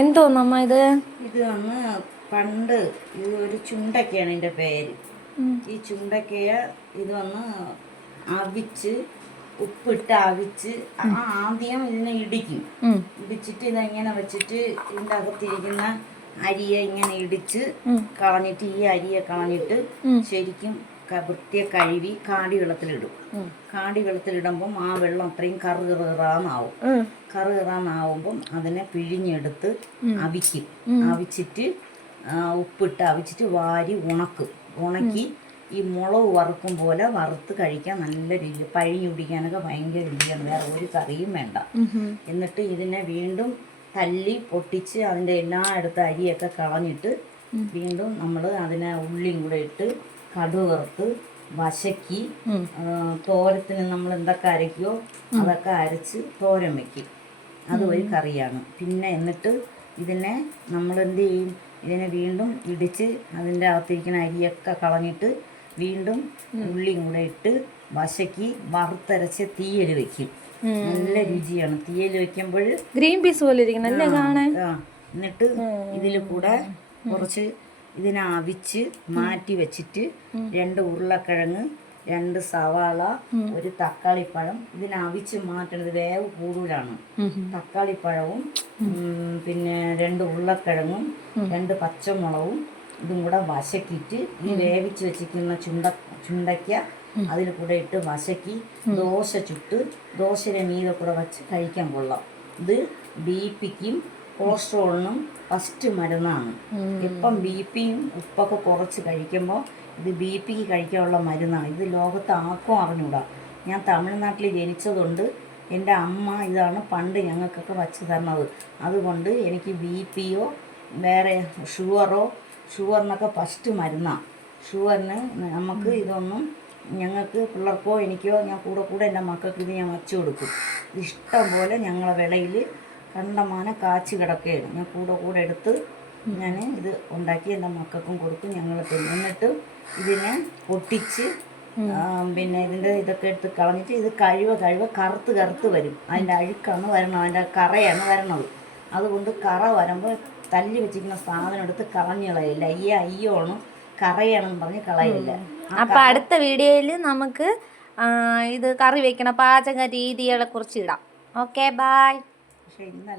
എന്തോന്നമ്മ ഇത്? ഇത് വന്ന് പണ്ട് ഇത് ഒരു ചുണ്ടക്കയാണ് ഇതിൻ്റെ പേര്. ഈ ചുണ്ടക്കയ ഇത് വന്ന് അവിച്ച് ഉപ്പിട്ട് അവിച്ച് ആദ്യം ഇതിനെ ഇടിക്കും. ഇടിച്ചിട്ട് ഇതെങ്ങനെ വെച്ചിട്ട് ഇതിൻ്റെ അകത്തിരിക്കുന്ന അരിയെ ഇങ്ങനെ ഇടിച്ച് കളഞ്ഞിട്ട് ഈ അരിയെ കളഞ്ഞിട്ട് ശരിക്കും വൃത്തിയെ കഴുകി കാടി വെള്ളത്തിലിടും. കാടി വെള്ളത്തിലിടുമ്പം ആ വെള്ളം അത്രയും കറുകറാന്നാവുമ്പം അതിനെ പിഴിഞ്ഞെടുത്ത് അവിക്കും. അവിച്ചിട്ട് ഉപ്പിട്ട് അവിച്ചിട്ട് വാരി ഉണക്കി ഈ മുളക് വറുക്കും പോലെ വറുത്ത് കഴിക്കാൻ നല്ല രുചി. പഴിഞ്ഞു കുടിക്കാനൊക്കെ ഭയങ്കര രുചിയാണ്, വേറെ ഒരു കറിയും വേണ്ട. എന്നിട്ട് ഇതിനെ വീണ്ടും തല്ലി പൊട്ടിച്ച് അതിൻ്റെ എല്ലായിടത്തും അരിയൊക്കെ കളഞ്ഞിട്ട് വീണ്ടും നമ്മൾ അതിനെ ഉള്ളിയും കൂടെ ഇട്ട് കടുക് വറുത്ത് വശക്കി തോരത്തിന് നമ്മൾ എന്തൊക്കെ അരയ്ക്കോ അതൊക്കെ അരച്ച് തോരൻ വയ്ക്കും. അത് ഒരു കറിയാണ്. പിന്നെ എന്നിട്ട് ഇതിനെ നമ്മൾ എന്ത് ചെയ്യും, ഇതിനെ വീണ്ടും ഇടിച്ച് അതിൻ്റെ അകത്തിരിക്കുന്ന അരിയൊക്കെ കളഞ്ഞിട്ട് വീണ്ടും ഉള്ളിയും കൂടെ ഇട്ട് വശക്കി വറുത്തരച്ച് തീയൽ വെക്കും. നല്ല രുചിയാണ് തീയൽ വെക്കുമ്പോൾ. ഗ്രീൻ പീസ് പോലെ ഇരിക്കണം കാണാൻ. എന്നിട്ട് ഇതിൽ കൂടെ കുറച്ച് ഇതിനെ അവിച്ച് മാറ്റി വെച്ചിട്ട് 2 ഉരുളക്കിഴങ്ങ്, 2 സവാള, ഒരു തക്കാളിപ്പഴം. ഇതിനെ അവിച്ച് മാറ്റണത് വേവ് കൂടുതലാണ്. തക്കാളിപ്പഴവും പിന്നെ 2 ഉരുളക്കിഴങ്ങും 2 പച്ചമുളകും ഇതും കൂടെ വശക്കിയിട്ട് ഈ വേവിച്ച് വെച്ചിരിക്കുന്ന ചുണ്ടയ്ക്ക അതിൽ കൂടെ ഇട്ട് വശക്കി ദോശ ചുട്ട് ദോശയുടെ മീതെ കൂടെ വച്ച് കഴിക്കാൻ കൊള്ളാം. ഇത് ബിപിക്കും കൊളസ്ട്രോളിനും ഫസ്റ്റ് മരുന്നാണ്. ഇപ്പം ബിപിയും ഉപ്പൊക്കെ കുറച്ച് കഴിക്കുമ്പോൾ ഇത് ബിപിക്ക് കഴിക്കാനുള്ള മരുന്നാണ്. ഇത് ലോകത്ത് ആർക്കും അറിഞ്ഞൂടാ. ഞാൻ തമിഴ്നാട്ടിൽ ജനിച്ചതുകൊണ്ട് എൻ്റെ അമ്മ ഇതാണ് പണ്ട് ഞങ്ങൾക്കൊക്കെ വച്ച് തന്നത്. അതുകൊണ്ട് എനിക്ക് ബിപിയോ വേറെ ഷുഗറിനൊക്കെ ഫസ്റ്റ് മരുന്നാണ്. ഷുഗറിന് നമുക്ക് ഇതൊന്നും ഞങ്ങൾക്ക് പിള്ളേർക്കോ എനിക്കോ ഞാൻ കൂടെ എൻ്റെ മക്കൾക്ക് ഇത് ഞാൻ വച്ചു കൊടുക്കും. ഇഷ്ടം പോലെ ഞങ്ങളെ വിളയിൽ കണ്ടമാനം കാച്ചി കിടക്കുകയാണ്. ഞാൻ കൂടെ എടുത്ത് ഞാൻ ഇത് ഉണ്ടാക്കി എൻ്റെ മക്കൾക്കും കൊടുക്കും, ഞങ്ങൾ തിന്നും. എന്നിട്ട് ഇതിനെ പൊട്ടിച്ച് പിന്നെ ഇതിൻ്റെ ഇതൊക്കെ എടുത്ത് കളഞ്ഞിട്ട് ഇത് കഴിവ കറുത്ത് വരും. അതിൻ്റെ അഴുക്കാണ് വരണം, അതിൻ്റെ കറയാണ് വരണത്. അതുകൊണ്ട് കറ വരുമ്പോൾ തല്ലി വെച്ചിരിക്കുന്ന സാധനം എടുത്ത് കളഞ്ഞു കളയില്ല. അയ്യോണ് കറയാണെന്ന് പറഞ്ഞ് കളയില്ല. അപ്പം അടുത്ത വീഡിയോയിൽ നമുക്ക് ഇത് കറി വെക്കണം, പാചക രീതികളെ കുറിച്ച് ഇടാം. Okay, bye. പക്ഷെ ഇന്നല്ല